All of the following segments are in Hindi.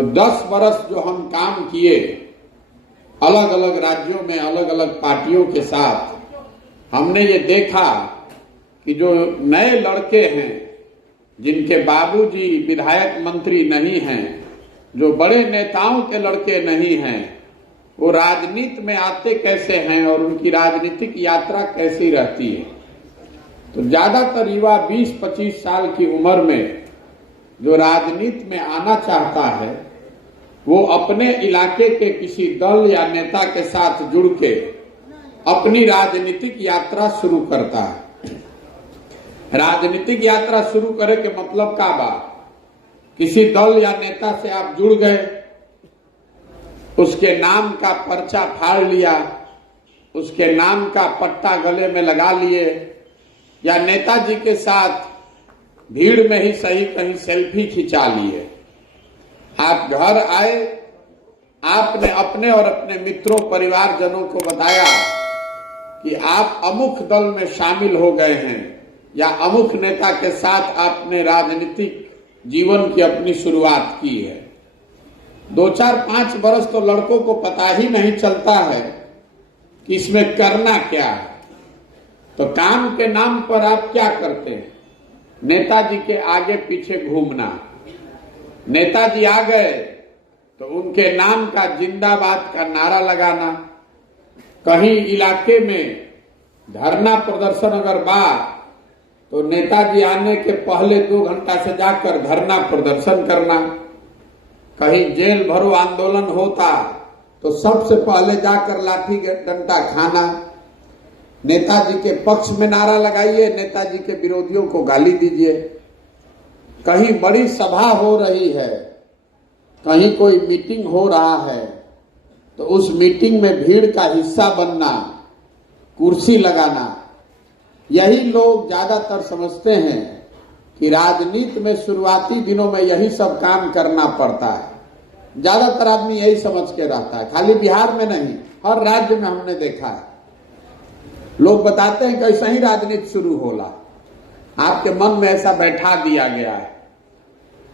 तो 10 वर्ष जो हम काम किए अलग अलग राज्यों में अलग अलग पार्टियों के साथ, हमने ये देखा कि जो नए लड़के हैं जिनके बाबूजी विधायक मंत्री नहीं हैं, जो बड़े नेताओं के लड़के नहीं हैं, वो राजनीति में आते कैसे हैं और उनकी राजनीतिक यात्रा कैसी रहती है। तो ज्यादातर युवा 20-25 साल की उम्र में जो राजनीति में आना चाहता है वो अपने इलाके के किसी दल या नेता के साथ जुड़ के अपनी राजनीतिक यात्रा शुरू करता है। राजनीतिक यात्रा शुरू करे के मतलब का बा, किसी दल या नेता से आप जुड़ गए, उसके नाम का पर्चा फाड़ लिया, उसके नाम का पट्टा गले में लगा लिए, या नेताजी के साथ भीड़ में ही सही कहीं सेल्फी खिंचा लिए। आप घर आए, आपने अपने और अपने मित्रों परिवारजनों को बताया कि आप अमुक दल में शामिल हो गए हैं या अमुक नेता के साथ आपने राजनीतिक जीवन की अपनी शुरुआत की है। 2-4-5 बरस तो लड़कों को पता ही नहीं चलता है कि इसमें करना क्या है। तो काम के नाम पर आप क्या करते हैं? नेताजी के आगे पीछे घूमना। नेताजी आ गए तो उनके नाम का जिंदाबाद का नारा लगाना। कहीं इलाके में धरना प्रदर्शन अगर बा तो नेताजी आने के पहले 2 घंटा से जाकर धरना प्रदर्शन करना। कहीं जेल भरो आंदोलन होता तो सबसे पहले जाकर लाठी डंडा खाना। नेताजी के पक्ष में नारा लगाइए, नेताजी के विरोधियों को गाली दीजिए। कहीं बड़ी सभा हो रही है, कहीं कोई मीटिंग हो रहा है तो उस मीटिंग में भीड़ का हिस्सा बनना, कुर्सी लगाना। यही लोग ज्यादातर समझते हैं कि राजनीति में शुरुआती दिनों में यही सब काम करना पड़ता है। ज्यादातर आदमी यही समझ के रहता है, खाली बिहार में नहीं, हर राज्य में हमने देखा है। लोग बताते हैं कि ऐसा ही राजनीति शुरू होला। आपके मन में ऐसा बैठा दिया गया है।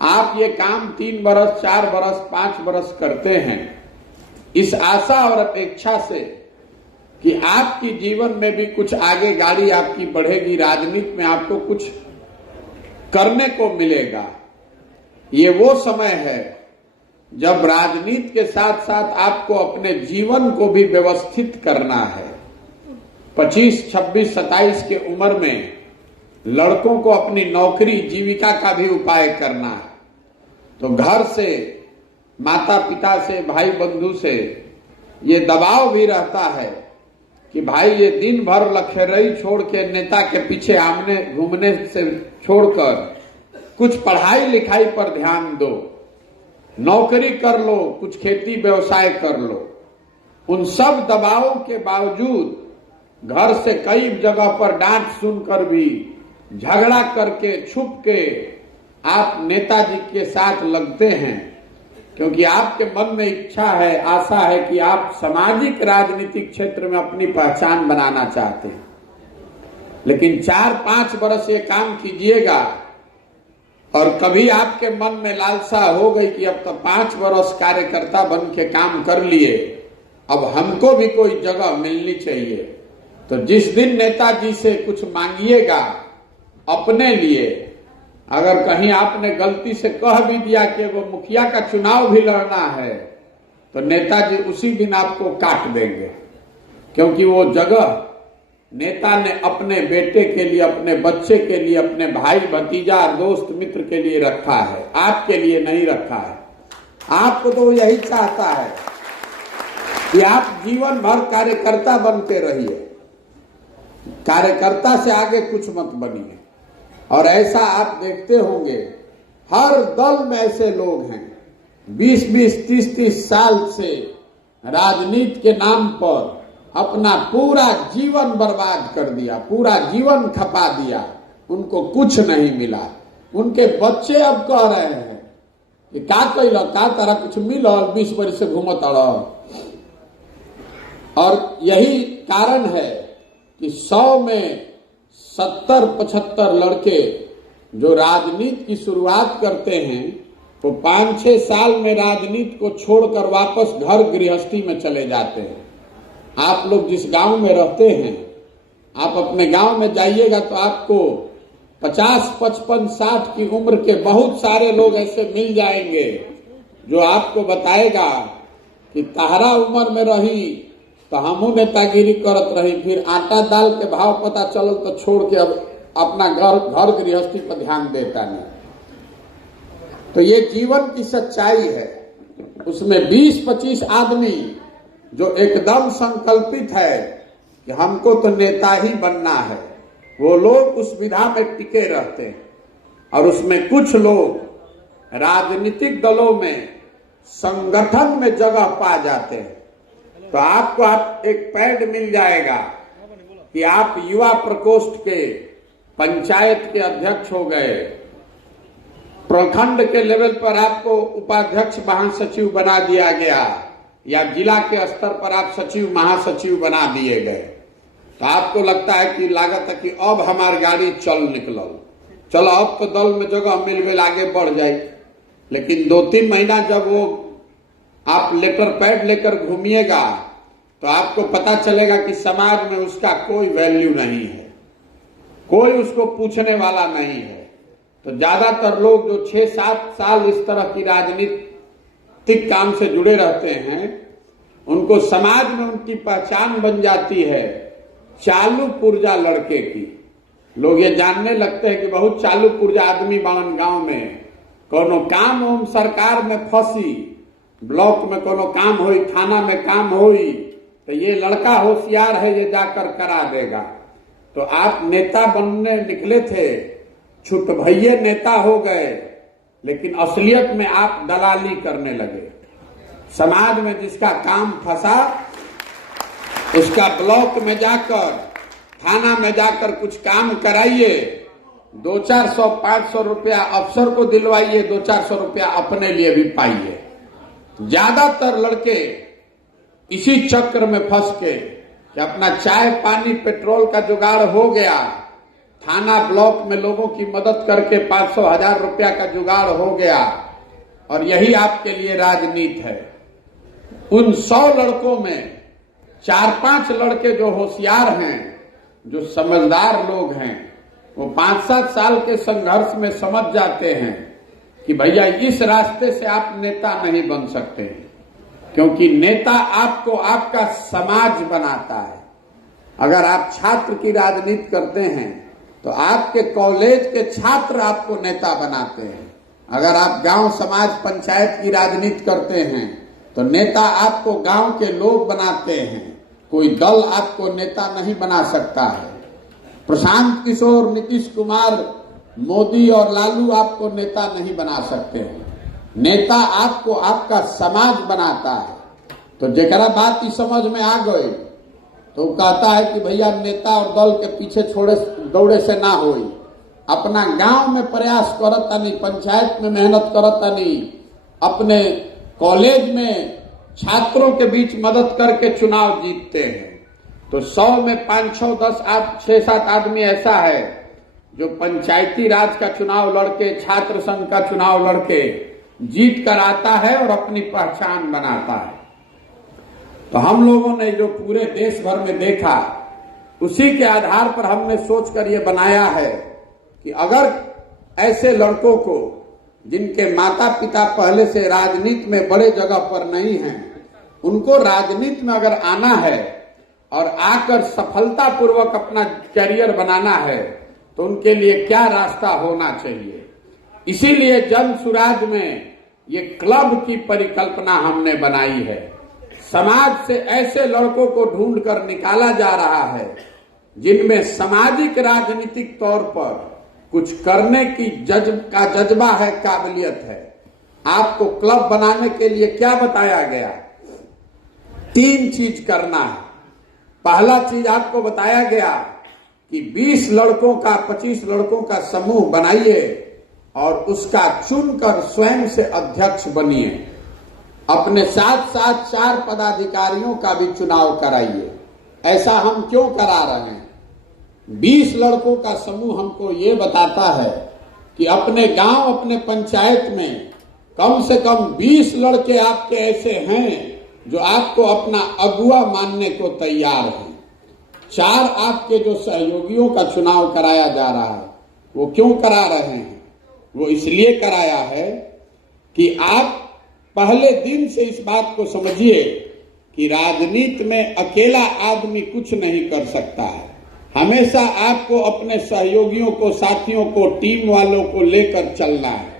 आप ये काम 3 बरस, 4 बरस, 5 बरस करते हैं इस आशा और अपेक्षा से कि आपकी जीवन में भी कुछ आगे गाड़ी आपकी बढ़ेगी, राजनीति में आपको कुछ करने को मिलेगा। ये वो समय है जब राजनीति के साथ साथ आपको अपने जीवन को भी व्यवस्थित करना है। 25, 26, 27 के उम्र में लड़कों को अपनी नौकरी जीविका का भी उपाय करना है। तो घर से, माता पिता से, भाई बंधु से ये दबाव भी रहता है कि भाई ये दिन भर लखेरई छोड़ के नेता के पीछे आमने घूमने से छोड़कर कुछ पढ़ाई लिखाई पर ध्यान दो, नौकरी कर लो, कुछ खेती व्यवसाय कर लो। उन सब दबावों के बावजूद घर से कई जगह पर डांट सुनकर भी झगड़ा करके छुप के आप नेताजी के साथ लगते हैं, क्योंकि आपके मन में इच्छा है, आशा है कि आप सामाजिक राजनीतिक क्षेत्र में अपनी पहचान बनाना चाहते हैं। लेकिन 4-5 बरस ये काम कीजिएगा और कभी आपके मन में लालसा हो गई कि अब तो 5 बरस कार्यकर्ता बन के काम कर लिए, अब हमको भी कोई जगह मिलनी चाहिए। तो जिस दिन नेताजी से कुछ मांगिएगा अपने लिए, अगर कहीं आपने गलती से कह भी दिया कि वो मुखिया का चुनाव भी लड़ना है तो नेताजी उसी दिन आपको काट देंगे, क्योंकि वो जगह नेता ने अपने बेटे के लिए, अपने बच्चे के लिए, अपने भाई भतीजा दोस्त मित्र के लिए रखा है, आपके लिए नहीं रखा है। आपको तो यही चाहता है कि आप जीवन भर कार्यकर्ता बनते रहिए, कार्यकर्ता से आगे कुछ मत बनिए। और ऐसा आप देखते होंगे हर दल में ऐसे लोग हैं 20-20, 30-30 साल से राजनीति के नाम पर अपना पूरा जीवन बर्बाद कर दिया, पूरा जीवन खपा दिया, उनको कुछ नहीं मिला। उनके बच्चे अब कह रहे हैं कि का कैल, का तरह कुछ मिल, 20 वर्ष से घूमत रहो। और यही कारण है कि 100 में 70-75 लड़के जो राजनीति की शुरुआत करते हैं तो 5-6 साल में राजनीति को छोड़कर वापस घर गृहस्थी में चले जाते हैं। आप लोग जिस गांव में रहते हैं, आप अपने गांव में जाइएगा तो आपको 50, 55, 60 की उम्र के बहुत सारे लोग ऐसे मिल जाएंगे जो आपको बताएगा कि तहरा उम्र में रही तो हमू नेतागिरी करत रही, फिर आटा दाल के भाव पता चलल तो छोड़ के अब अपना घर गृहस्थी पर ध्यान देता नहीं। तो ये जीवन की सच्चाई है। उसमें 20-25 आदमी जो एकदम संकल्पित है कि हमको तो नेता ही बनना है, वो लोग उस विधा में टिके रहते हैं। और उसमें कुछ लोग राजनीतिक दलों में, संगठन में जगह पा जाते हैं। तो आपको एक पैड मिल जाएगा कि आप युवा प्रकोष्ठ के पंचायत के अध्यक्ष हो गए, प्रखंड के लेवल पर आपको उपाध्यक्ष महासचिव बना दिया गया, या जिला के स्तर पर आप सचिव महासचिव बना दिए गए। तो आपको लगता है कि लागत है कि अब हमारी गाड़ी चल निकलल, चलो अब तो दल में जगह मिल गई, आगे बढ़ जाए। लेकिन 2-3 महीना जब वो आप लेटर पैड लेकर घूमिएगा तो आपको पता चलेगा कि समाज में उसका कोई वैल्यू नहीं है, कोई उसको पूछने वाला नहीं है। तो ज्यादातर लोग जो 6-7 साल इस तरह की राजनीतिक काम से जुड़े रहते हैं, उनको समाज में उनकी पहचान बन जाती है चालू पुर्जा लड़के की। लोग ये जानने लगते हैं कि बहुत चालू पुर्जा आदमी बावन गांव में, कोनो काम होम सरकार में फंसी, ब्लॉक में कोनो काम होई, थाना में काम होई, तो ये लड़का होशियार है, ये जाकर करा देगा। तो आप नेता बनने निकले थे, छुट भैये नेता हो गए, लेकिन असलियत में आप दलाली करने लगे। समाज में जिसका काम फंसा उसका ब्लॉक में जाकर, थाना में जाकर कुछ काम कराइए, 200-400-500 रुपया अफसर को दिलवाइए, 200-400 रुपया अपने लिए भी पाइए। ज्यादातर लड़के इसी चक्र में फंस के कि अपना चाय पानी पेट्रोल का जुगाड़ हो गया, थाना ब्लॉक में लोगों की मदद करके 500-1000 रुपया का जुगाड़ हो गया, और यही आपके लिए राजनीति है। उन 100 लड़कों में 4-5 लड़के जो होशियार हैं, जो समझदार लोग हैं, वो 5-7 साल के संघर्ष में समझ जाते हैं कि भैया इस रास्ते से आप नेता नहीं बन सकते, क्योंकि नेता आपको आपका समाज बनाता है। अगर आप छात्र की राजनीति करते हैं तो आपके कॉलेज के छात्र आपको नेता बनाते हैं। अगर आप गांव समाज पंचायत की राजनीति करते हैं तो नेता आपको गांव के लोग बनाते हैं, कोई दल आपको नेता नहीं बना सकता है। प्रशांत किशोर, नीतीश कुमार, मोदी और लालू आपको नेता नहीं बना सकते हैं। नेता आपको आपका समाज बनाता है। तो जेकरा बात की समझ में आ गई तो कहता है कि भैया नेता और दल के पीछे दौड़े से ना होई, अपना गांव में प्रयास करत तनी, पंचायत में मेहनत करत तनी, अपने कॉलेज में छात्रों के बीच मदद करके चुनाव जीतते हैं। तो 100 में 5-6, 6-7 आदमी ऐसा है जो पंचायती राज का चुनाव लड़के, छात्र संघ का चुनाव लड़के जीत कर आता है और अपनी पहचान बनाता है। तो हम लोगों ने जो पूरे देश भर में देखा, उसी के आधार पर हमने सोचकर ये बनाया है कि अगर ऐसे लड़कों को, जिनके माता पिता पहले से राजनीति में बड़े जगह पर नहीं हैं, उनको राजनीति में अगर आना है और आकर सफलतापूर्वक अपना करियर बनाना है, तो उनके लिए क्या रास्ता होना चाहिए। इसीलिए जन सुराज में ये क्लब की परिकल्पना हमने बनाई है। समाज से ऐसे लड़कों को ढूंढकर निकाला जा रहा है जिनमें सामाजिक राजनीतिक तौर पर कुछ करने की जज्बा है, काबिलियत है। आपको क्लब बनाने के लिए क्या बताया गया? 3 चीज करना है। पहला चीज आपको बताया गया कि 20 लड़कों का, 25 लड़कों का समूह बनाइए और उसका चुनकर स्वयं से अध्यक्ष बनिए। अपने साथ साथ 4 पदाधिकारियों का भी चुनाव कराइए। ऐसा हम क्यों करा रहे हैं? 20 लड़कों का समूह हमको ये बताता है कि अपने गांव, अपने पंचायत में कम से कम 20 लड़के आपके ऐसे हैं जो आपको अपना अगुआ मानने को तैयार हैं। 4 आपके जो सहयोगियों का चुनाव कराया जा रहा है, वो क्यों करा रहे हैं? वो इसलिए कराया है कि आप पहले दिन से इस बात को समझिए कि राजनीति में अकेला आदमी कुछ नहीं कर सकता है। हमेशा आपको अपने सहयोगियों को, साथियों को, टीम वालों को लेकर चलना है।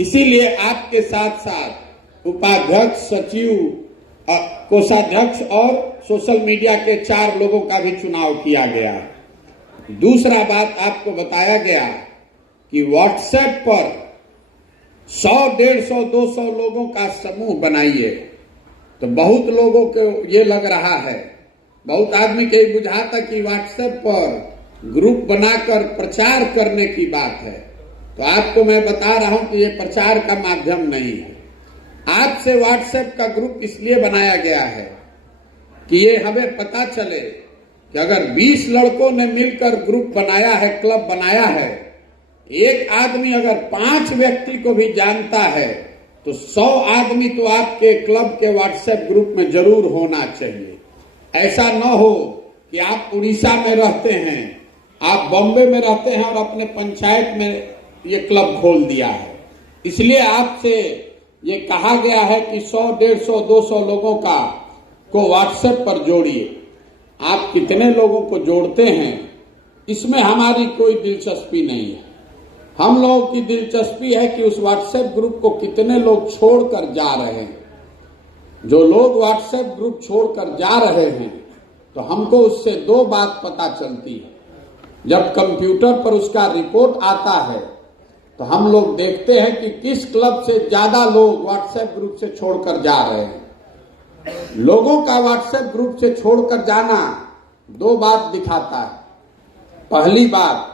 इसीलिए आपके साथ साथ उपाध्यक्ष, सचिव, कोषाध्यक्ष और सोशल मीडिया के 4 लोगों का भी चुनाव किया गया। दूसरा बात आपको बताया गया कि व्हाट्सएप पर 100, 150, 200 लोगों का समूह बनाइए। तो बहुत लोगों को ये लग रहा है, बहुत आदमी के बुझाता कि व्हाट्सएप पर ग्रुप बनाकर प्रचार करने की बात है। तो आपको मैं बता रहा हूं कि ये प्रचार का माध्यम नहीं है। आपसे व्हाट्सएप का ग्रुप इसलिए बनाया गया है कि ये हमें पता चले कि अगर 20 लड़कों ने मिलकर ग्रुप बनाया है, क्लब बनाया है, एक आदमी अगर 5 व्यक्ति को भी जानता है तो 100 आदमी तो आपके क्लब के व्हाट्सएप ग्रुप में जरूर होना चाहिए। ऐसा न हो कि आप उड़ीसा में रहते हैं, आप बॉम्बे में रहते हैं और अपने पंचायत में ये क्लब खोल दिया है। इसलिए आपसे ये कहा गया है कि 100, 150, 200 लोगों को व्हाट्सएप पर जोड़िए। आप कितने लोगों को जोड़ते हैं इसमें हमारी कोई दिलचस्पी नहीं है। हम लोगों की दिलचस्पी है कि उस व्हाट्सएप ग्रुप को कितने लोग छोड़कर जा रहे हैं। जो लोग व्हाट्सएप ग्रुप छोड़कर जा रहे हैं तो हमको उससे 2 बात पता चलती है। जब कंप्यूटर पर उसका रिपोर्ट आता है तो हम लोग देखते हैं कि किस क्लब से ज्यादा लोग व्हाट्सएप ग्रुप से छोड़कर जा रहे हैं। लोगों का व्हाट्सएप ग्रुप से छोड़कर जाना 2 बात दिखाता है। पहली बात,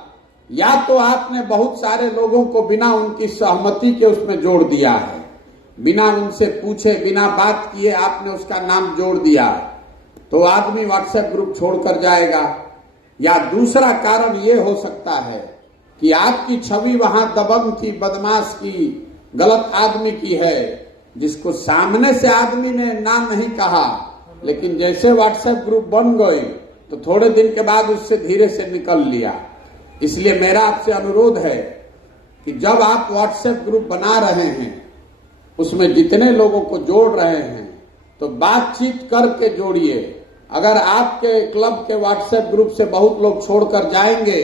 या तो आपने बहुत सारे लोगों को बिना उनकी सहमति के उसमें जोड़ दिया है, बिना उनसे पूछे, बिना बात किए आपने उसका नाम जोड़ दिया, तो आदमी व्हाट्सएप ग्रुप छोड़कर जाएगा। या दूसरा कारण ये हो सकता है कि आपकी छवि वहां दबंग की, बदमाश की, गलत आदमी की है, जिसको सामने से आदमी ने नाम नहीं कहा, लेकिन जैसे व्हाट्सएप ग्रुप बन गए तो थोड़े दिन के बाद उससे धीरे से निकल लिया। इसलिए मेरा आपसे अनुरोध है कि जब आप व्हाट्सएप ग्रुप बना रहे हैं, उसमें जितने लोगों को जोड़ रहे हैं तो बातचीत करके जोड़िए। अगर आपके क्लब के व्हाट्सएप ग्रुप से बहुत लोग छोड़कर जाएंगे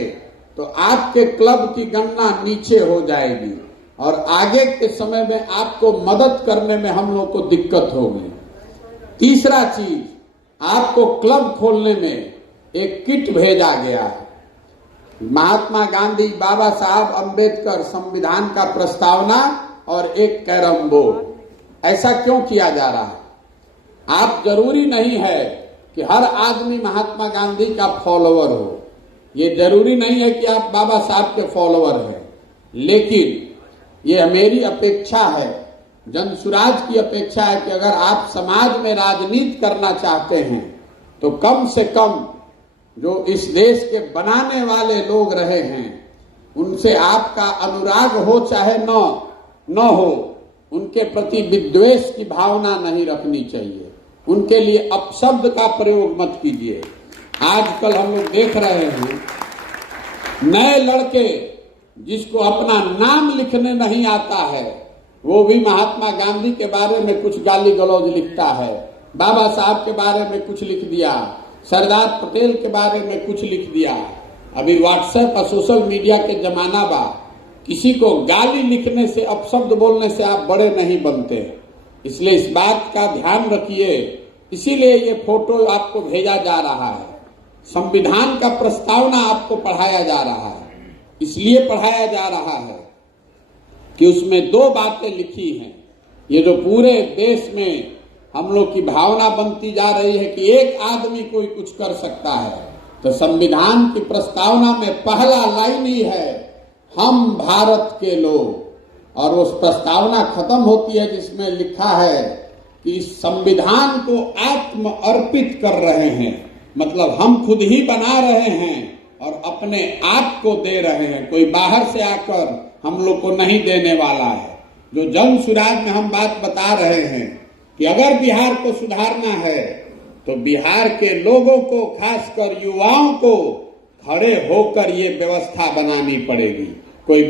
तो आपके क्लब की गणना नीचे हो जाएगी और आगे के समय में आपको मदद करने में हम लोग को दिक्कत होगी। तीसरा चीज, आपको क्लब खोलने में एक किट भेजा गया है। महात्मा गांधी, बाबा साहब अंबेडकर संविधान का प्रस्तावना और एक कैरम बोर्ड। ऐसा क्यों किया जा रहा है? आप जरूरी नहीं है कि हर आदमी महात्मा गांधी का फॉलोअर हो, ये जरूरी नहीं है कि आप बाबा साहब के फॉलोअर हैं, लेकिन ये मेरी अपेक्षा है, जनसुराज की अपेक्षा है कि अगर आप समाज में राजनीति करना चाहते हैं तो कम से कम जो इस देश के बनाने वाले लोग रहे हैं उनसे आपका अनुराग हो चाहे न हो, उनके प्रति विद्वेष की भावना नहीं रखनी चाहिए। उनके लिए अपशब्द का प्रयोग मत कीजिए। आजकल हम लोग देख रहे हैं नए लड़के जिसको अपना नाम लिखने नहीं आता है वो भी महात्मा गांधी के बारे में कुछ गाली गलौज लिखता है, बाबा साहब के बारे में कुछ लिख दिया, सरदार पटेल के बारे में कुछ लिख दिया। अभी व्हाट्सएप और सोशल मीडिया के जमाना बा, किसी को गाली लिखने से, अपशब्द बोलने से आप बड़े नहीं बनते। इसलिए इस बात का ध्यान रखिए। इसीलिए ये फोटो आपको भेजा जा रहा है, संविधान का प्रस्तावना आपको पढ़ाया जा रहा है। इसलिए पढ़ाया जा रहा है कि उसमें 2 बातें लिखी हैं। ये जो पूरे देश में हम लोग की भावना बनती जा रही है कि एक आदमी कोई कुछ कर सकता है, तो संविधान की प्रस्तावना में पहला लाइन ही है, हम भारत के लोग। और उस प्रस्तावना खत्म होती है जिसमें लिखा है कि इस संविधान को आत्म अर्पित कर रहे हैं, मतलब हम खुद ही बना रहे हैं और अपने आप को दे रहे हैं, कोई बाहर से आकर हम लोग को नहीं देने वाला है। जो जन सुराज में हम बात बता रहे हैं कि अगर बिहार को सुधारना है तो बिहार के लोगों को, खासकर युवाओं को खड़े होकर ये व्यवस्था बनानी पड़ेगी। कोई